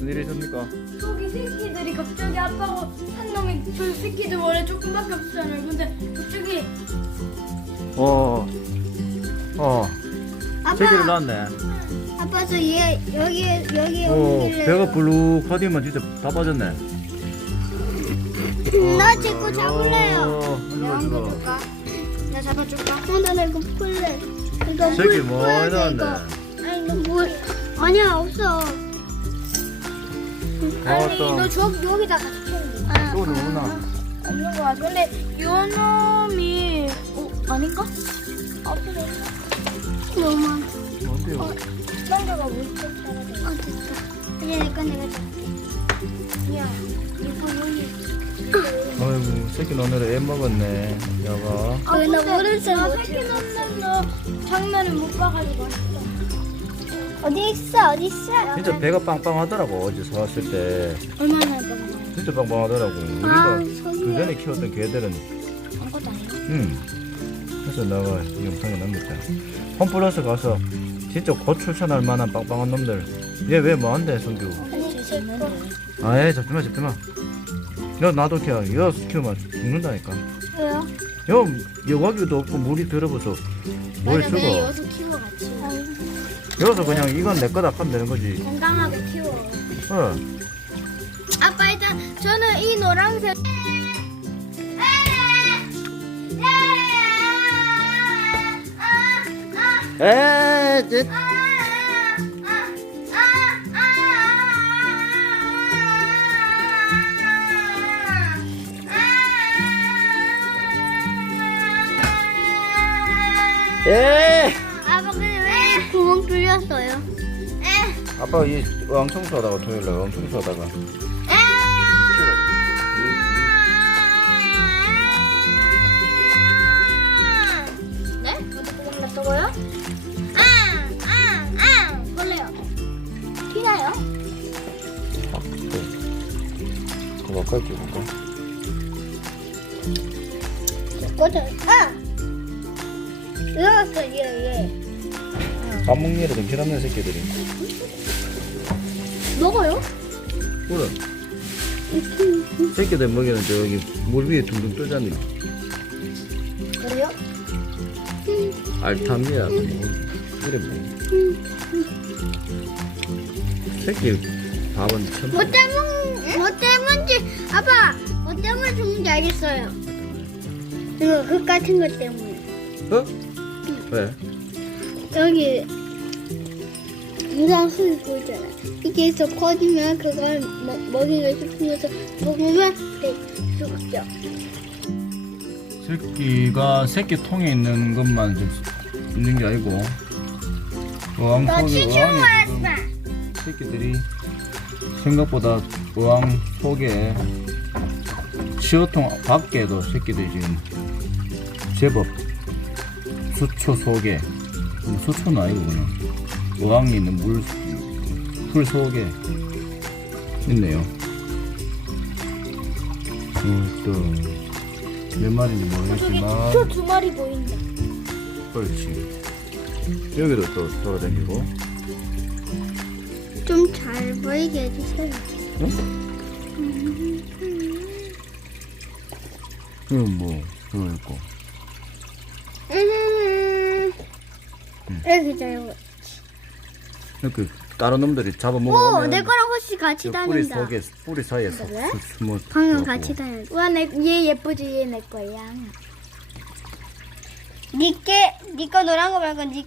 무슨 일이 있습니까? 저기 새끼들이 갑자기 아빠하고 한 놈이 저 새끼들 원래 조금밖에 없었잖아요. 근데 갑자기 어, 어, 새끼를 아빠, 낳았네. 아빠 저 얘 여기 여기 어, 오길래. 배가 블룩하더만 진짜 다 빠졌네. 나 제거 잡을래요. 어, 내가 이거 한번. 줄까? 나 잡아줄까? 어, 나 이거 풀래. 이거 새끼 물뭐 돼, 해놨네. 아니 이거 물 아니야 없어. 어, 또. 너 저, 여기다가 아, 또 누구나. 없는 거 같아. 근데 요 놈이 어 아닌가? 앞으로 너무 많아. 뭔데요? 남자가 뭐 있지? 따라가. 어 됐다. 이제 내거 내가 잡게. 야 이거 여기. 아이고, 새끼 오늘 애 먹었네. 여가. 아, 왜, 나 근데 나못 새끼. 넣는 거 장면을 못 봐가지고 왔어. 어디 있어 어디 있어? 진짜 배가 빵빵하더라고, 어제 사왔을 때. 얼마나 해봐. 진짜 빵빵하더라고. 우리가 아, 그. 전에 키웠던 개들은, 아무것도 아니야. 응. 그래서 내가 이 영상에 남겼다. 홈플러스 가서 진짜 곧 출산할 만한 빵빵한 놈들. 얘 왜 뭐한대, 성규? 아니 제거. 아예 잡지마, 잡지마. 야, 나도 키워. 여 키우면 죽는다니까. 왜요? 여, 여과기도 없고 물이 더러워서 뭘 맞아, 쓰고. 여기서 키워 같이. 여기서 그냥 이건 내 거다 하면 되는 거지. 건강하게 키워. 어. 아빠 일단 저는 이 노란색. 에, 쟤. 에. 구멍 뚫렸어요? 아빠 이 왕청소하다가 토요일 날 네? 아, 아, 아. 피나요? 그거 갈게 볼까? 꺼져. 아, 일어났어 얘 얘. 밥 먹는 애들 필요없는 새끼들이. 먹어요? 그래. 새끼들 먹이는 저기 물 위에 둥둥 뜨잖니. 그래요? 알타미야. 뭐, 그래 뭐. 새끼 밥은 참. 뭐 때문 뭐 때문인지 아빠 뭐 때문에 죽는지 알겠어요. 이거 흙 같은 것 때문에 어? 왜? 여기 항상 흙이 보이잖아. 이게 해서 커지면 그걸 먹, 먹이고 싶으면서 먹으면 네, 죽죠. 새끼가 새끼 통에 있는 것만 좀 있는 게 아니고 어항 너 속에 치킨 어항에 지금 왔어. 새끼들이 생각보다 어항 속에 치어통 밖에도 새끼들이 지금 제법 수초 속에 뭐 수초는 아니고 그냥 어항에 있는 물, 풀 속에 있네요. 어, 또몇 마리인지 모르겠지만 저 두 마리 보인다. 그렇지. 여기도 또 돌아다니고. 좀 잘 보이게 해주세요. 이건 뭐 그거 있고. 음, 잘. 이렇게 다른 놈들이 오, 잡아먹으면 내 거랑 혹시 같이 그 뿌리 다닌다. 속에 뿌리 사이에 서 그래? 수- 숨어. 방금. 같이 다녔어. 와, 내, 얘 예쁘지? 얘 내 거야. 니께 니거 노란 거 말고 니